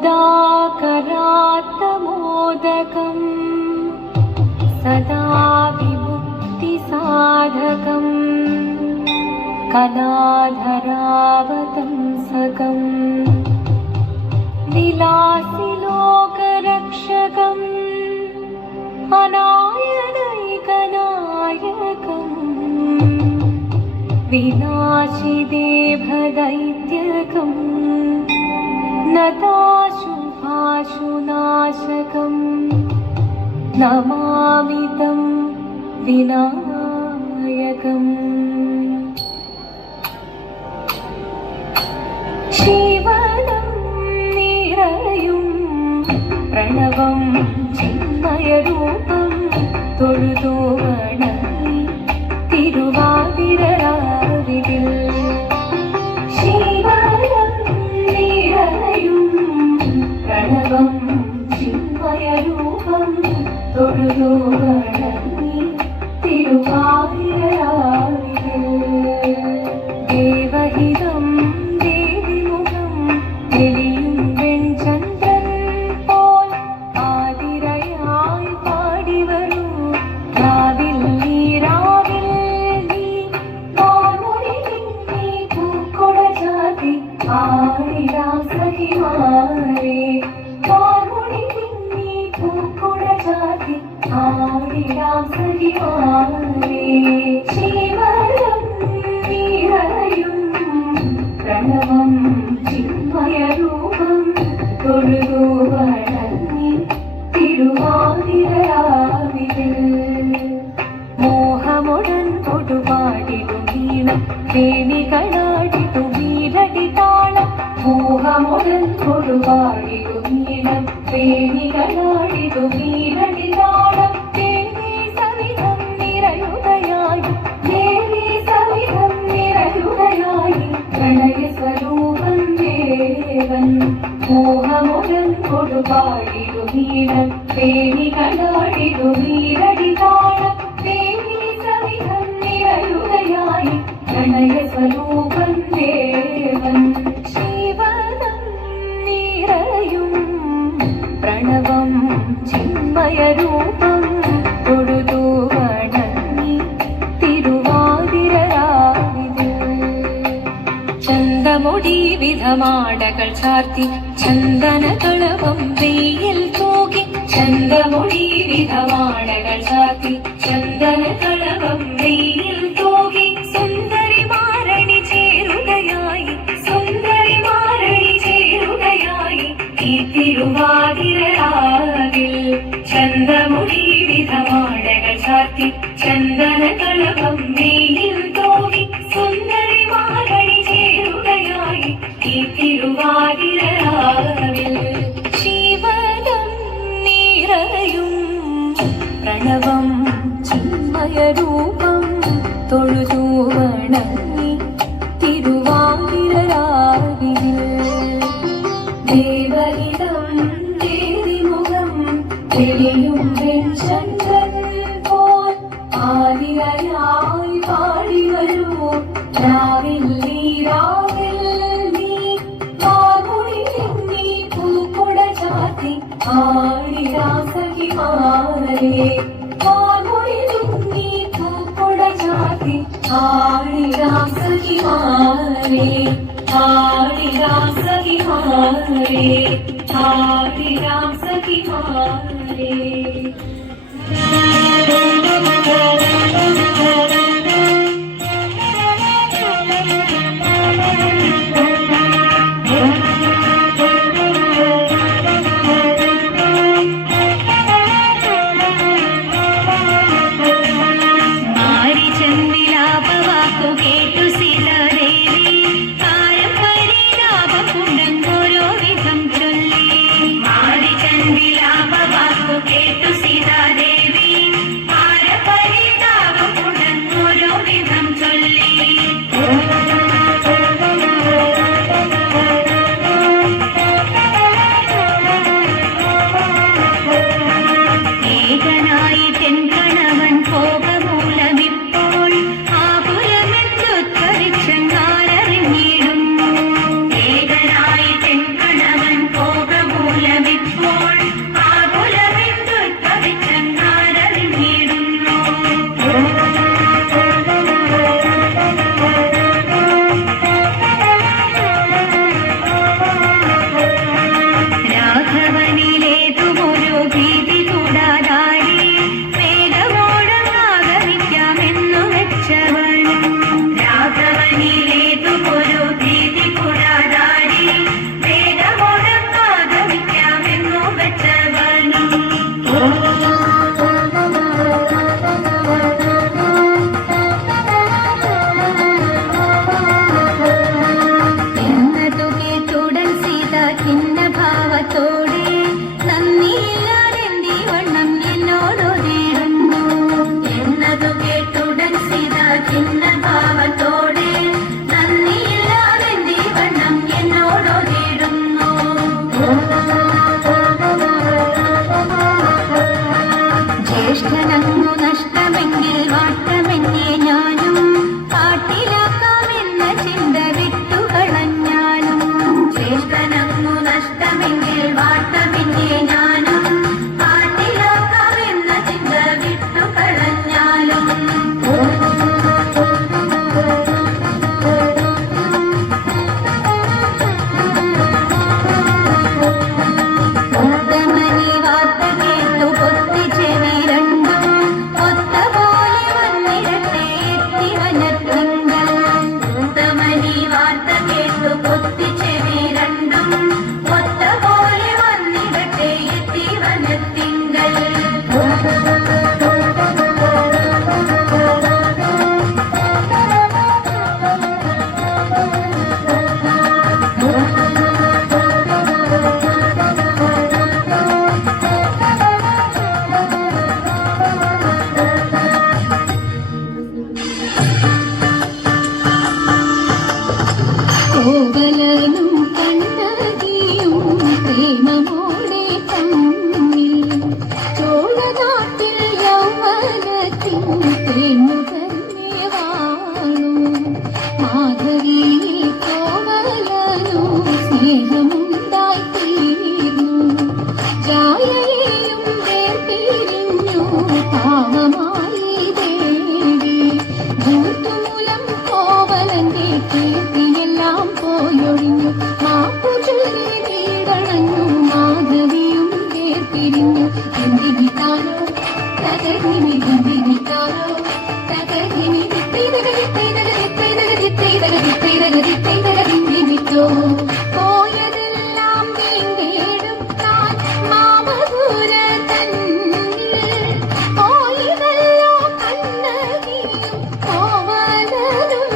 मोदाकरात्तमोदकं सदा विमुक्तिसाधकं कलाधरावतंसकं विलासिलोकरक्षकम् अनायनैकनायकम् विनाशिदेभदैत्यकम् नताशुभाशुनाशकम् नमामि तं विनायकम् शिवनं निरयुं प्रणवं चिन्मयरूपं തൊഴുതു വണങ്ങി തിരുവാതിരരാവിതിൽ ശിവനം നിറയും പ്രണവം ചിന്മയരൂപം തൊഴുതു വണങ്ങി തിരുവാതിരരാവിതിൽ ദേവഹിതം ദേവിമുഖം തെളിയും വെൺചന്ദ്രൻ പോൽ ആതിരയായി പാടിവരൂ രാവിൽ നീ വാനൊളി നീ പൂക്കൊട ചാത്തി ആടിടാം സഖിമാരേ വാനൊളി നീ പൂക്കൊട ചാത്തി ആടിടാം സഖിമാരേ ശിവനം നിറയും പ്രണവം ചിന്മയരൂപം തൊഴുതു വണങ്ങി തിരുവാതിരരാവിതിൽ മോഹമുടൻ തൊടുപാടിടും നീളം വേണികളാടിടും നീരടി താളം മോഹമുടൻ തൊടുപാടിടും നീളം വേണികളാടിടും നീരടി താളം ദേവി സവിധം നിറയുകയായി ദേവി സവിധം നിറയുകയായി പ്രണയ സ്വരൂപം ദേവൻ മോഹമുടൻ തൊടുപാടിടും നീളം വേണികളാടിടും നീരടി താളം ദേവി സവിധം നിറയുകയായി പ്രണയ സ്വരൂപം ദേവൻ ശിവനം നിറയും പ്രണവം ചിന്മയരൂപം തൊഴുതു വണങ്ങി തിരുവാതിരരാവിതിൽ ചന്തമുടി വിധമാടകൾ ചാർത്തി ചന്ദനകളവം വെയിൽ തൂകി ചന്തമുടി വിധമാടകൾ ചാർത്തി ചന്ദനകളവം വെയിൽ തൂകി സുന്ദരി മാരണി ചേരുകയായി സുന്ദരി മാരണി ചേരുകയായി ഈ തിരുവാതിരരാവിൽ ചന്തമുടി വിധമാടകൾ ചാർത്തി ചന്ദനകളവം വെയിൽ തൂകി സുന്ദരി മാരണി ചേരുകയായി ഈ തിരുവാതിരരാവിൽ ശിവനം നിറയും പ്രണവം ചിന്മയരൂപം തൊഴുതു വണങ്ങി തിരുവാതിരരാവിതിൽ ദേവഹിതം ദേവിമുഖം തെളിയും വെൺചന്ദ്രൻ പോൽ ആതിരയായി പാടിവരൂ രാവിൽ നീ വാനൊളി നീ പൂക്കൊട ചാത്തി ആടിടാം സഖിമാരേ വാനൊളി നീ പൂക്കൊട ചാത്തി ആടിടാം സഖിമാരേ ആടിടാം സഖിമാരേ ആടിടാം സഖിമാരേ കേട്ടു സീതാദേവി തേനുകർന്നേ വാണു മാധവി കോവലനു സ്നേഹമുണ്ടായി തീർന്നു ജായയെയും പിരിഞ്ഞു പാവമായി ദേവി ഭൂതുമൂലം കോവലന്റെ കീർത്തിയെല്ലാം പോയൊഴിഞ്ഞു മാപ്പു ചൊല്ലി വീടണഞ്ഞു മാധവിയും പിരിഞ്ഞു എന്തിനിതാനോ തകർന്നിനി എന്തിനിതാനോ തകർന്നിനി ോ പോയതെല്ലാം വീണ്ടെടുക്കാൻ മാമധുര തന്നിൽ പോയതല്ലോ കണ്ണകിയും കോവലനും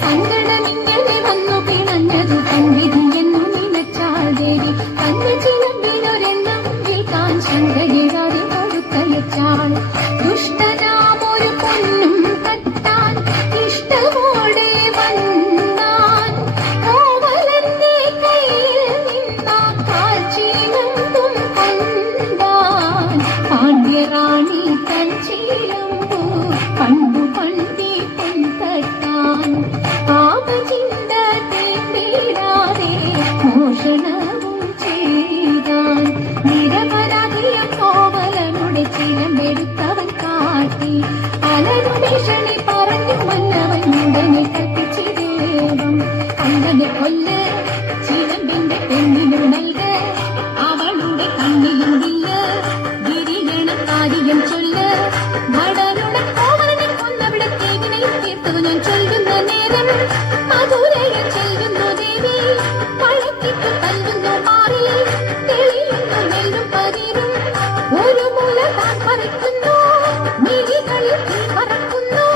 സങ്കടമിങ്ങനെ വന്നു പിണഞ്ഞതു കൺവിധിയെന്നു നിലച്ചാൽ ദേവി കണ്ണ ചിലമ്പിനൊരെണ്ണം വീഴ്ത്താൻ ശങ്കയിടാതെ കൊടുത്തയച്ചാൾ ദുഷ്ടനാമൊരു പൊന്നും കട്ടാൻ ഇഷ്ടമോടെ വന്നാൻ കോവലന്റെ കയ്യിൽ നിന്നാ കാൽച്ചീലമ്പും കണ്ടാൻ പാണ്ഡ്യറാണി തൻചീലമ്പു കണ്ടു പണ്ടി പൊൻതട്ടാൻ പാപചിന്ത തീണ്ടിടാതെ മോഷണവും ചെയ്താൻ നിരപരാധിയ കോവലനുടെ ചിലമ്പെടുത്തവൻ കാട്ടി പലരുടെ ക്ഷണി പറഞ്ഞു വന്നവൻ ഉടനെ കൽപ്പിച്ചിടേവം കള്ളനെ കൊല്ല് ചിലമ്പിന്റെ പെണ്ണിനു നൽക അവളുടെ കണ്ണിലുണ്ടില്ല ഗിരിഗണ കാര്യം ചൊല്ല് ഭടരുടെ കോവലനെ കൊന്നവിടെ തേകിനെയും തീർത്തു ഞാൻ ചൊല്ലുന്ന നേരം മധുരയിൽ ചെല്ലുന്നു ദേവി പഴക്കിട്ട് തല്ലുന്നു മാറി തെളിയുന്നു നെല്ലും പതിരും ഒരു മൂല താൻ പറിക്കുന്നു മിഴികളിൽ തീ പറക്കുന്നു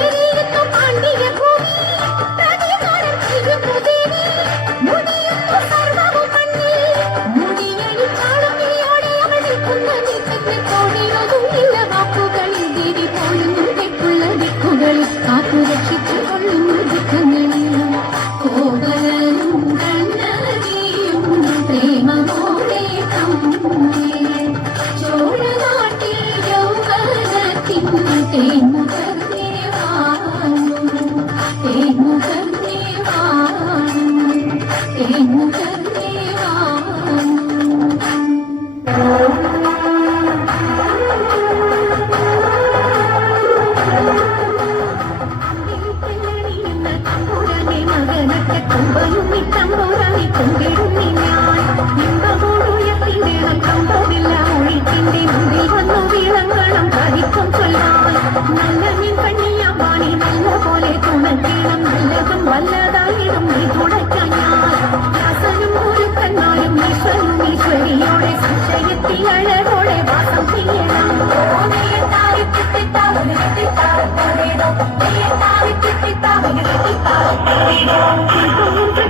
എരിയുന്നു പാണ്ഡ്യ ഭൂമി പ്രതികാരം ചെയ്യുന്നു ദേവി മുടിയുന്നു സർവവും മണ്ണിൽ മുടിയഴിച്ചാളും നീയോടെ അവൾ നിൽക്കുന്ന നിൽക്കുന്ന തോണിയൊതുങ്ങില്ല വാക്കുകളിൽ ദേവി പോലുന്നു തെക്കുള്ള ദിക്കുകളിൽ കാത്തു രക്ഷിച്ചു കൊള്ളുന്നു ദുഃഖങ്ങളിൽ കോവലനും കണ്ണകിയും പ്രേമമോടെ തമ്മിൽ ചോഴനാട്ടിൽ യൗവനത്തിൻ തേനുകർന്നേ വാണു തേനുകർന്നേ വാണു തേനുകർന്നേ വാണു മകനൊക്കെ കൊമ്പനുണ്ണി തമ്പുരാനെ കൊണ്ടിടുന്നി ഞാൻ ഇമ്പമോടുയർത്തിന്റെ കമ്പവില്ല ഒഴിത്തിന്റെ മുന്നിൽ വന്നു വീളങ്ങളും കളിക്കും ചൊല്ലാൻ നല്ല മീൻ പണിയാ പാണി നല്ല പോലെ തുണക്കണം നല്ലതും വല്ലതായിടും നീ തുടയ്ക്കാൻ ഞാൻ ദാസനും ഒരുക്കന്മാരും ഈശ്വരും ഈശ്വരിയോടെ സംശയത്തിൽ അഴകോടെ വാസം ചെയ്യണം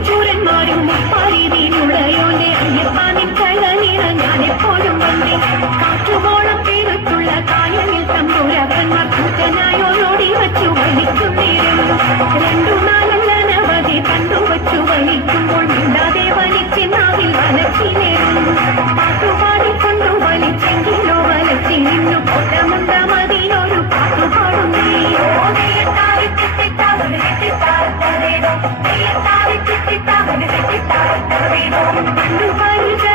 ചൂരന്മാരും മുപ്പാരീതിയിലുള്ളയോന്റെ അയ്യപ്പാനിൻ കള്ളനീറ ഞാൻ എപ്പോഴും വന്നേ കാറ്റുപോളം പേരുത്തുള്ള കായലിൽ തമ്പുരാക്കന്മാർ കൂറ്റനായോടി വച്ചു വലിക്കുന്നേരം രണ്ടു നാലനവധി കണ്ടു വച്ചു വലിക്കുമ്പോൾ മിണ്ടാതെ വലിച്ചെന്നാവിൽ വലച്ചിനേരം പാട്ടുപാടിക്കൊണ്ടു വലിച്ചെങ്കിലോ വലച്ചി നിന്നു കൊട്ടമുണ്ട മതിനൊരു പാട്ടുപാടുന്നേ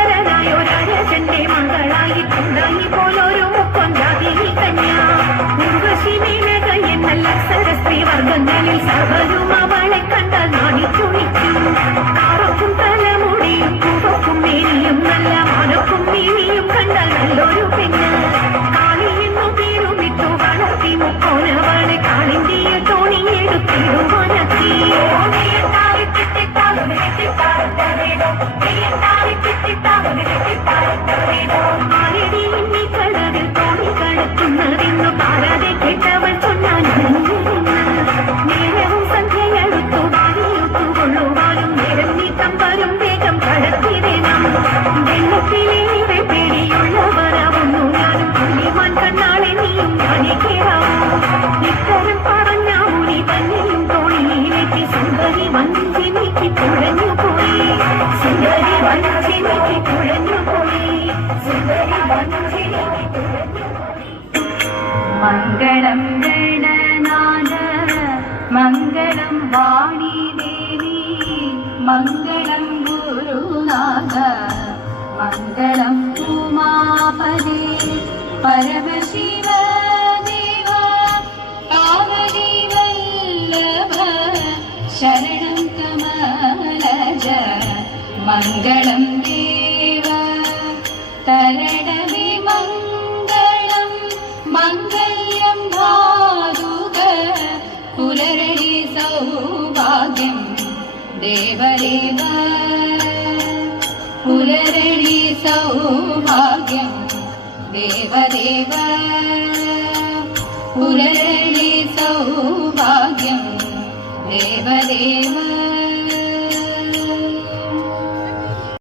പരിചരനായൊരഴകന്റെ മകളായിട്ടുണ്ടായി പോലൊരു മുക്കൊണ്ടാതി കന്യാ ഉർവശി മേനക എന്നല്ല സരസ്ത്രീ വർഗങ്ങളിൽ സർവരും അവളെ കണ്ടാൽ നാണിച്ചുണിക്കും കാറൊക്കും തലമുടിയും പൂവക്കും മേനിയും നല്ല മാനക്കും മീനിയും കണ്ടാൽ നല്ലൊരു പെണ്ണ് കാളിയെന്നു പേരുമിട്ടു വളർത്തി മുക്കോനവളെ കാളിന്തിയ തോണിയെടുത്തിടുവാനത്തി ആരടി എന്നീ കടവിൽ തോണി കടത്തുന്നതെന്നു പാരാതെ കേട്ടവൻ ചൊന്നാൻ നേരവും സന്ധ്യയെടുത്തു വാരിയൊത്തുകൊള്ളുവാനും നേരം നീക്കം വരും വേഗം കടത്തി വേണം വെള്ളത്തിലെ പേടിയുള്ളവരാവുന്നു ഞാനും പുള്ളിമാൻ കണ്ണാളെ നീയും ഞാനേ കേറാവൂ ഇത്തരം പറഞ്ഞ മുനി തന്നെയും തോണിയിലെത്തി സുന്ദരി വഞ്ചി നീക്കി തുഴഞ്ഞു പോയി സുന്ദരി വഞ്ചിനിക്ക് കുഴഞ്ഞുപോയി സുന്ദരി വഞ്ചിനിക്ക് കുഴഞ്ഞുപോയി. മംഗളം ഗണനാഥ മംഗളം വാണി ദേവി മംഗളം ഗുരുനാഥ മംഗളം ഉമാപദേ പരമശിവ ദേവ പാർവതി വല്ലഭ ശരണം കമലജ മംഗളം ദേവ തരണമേ മംഗളം മംഗല്യം ധാതുക പുലരളി സൗഭാഗ്യം ദേവദേവ പുലരളി സൗഭാഗ്യം ദേവദേവ പുലരളി സൗഭാഗ്യം ദേവദേവ.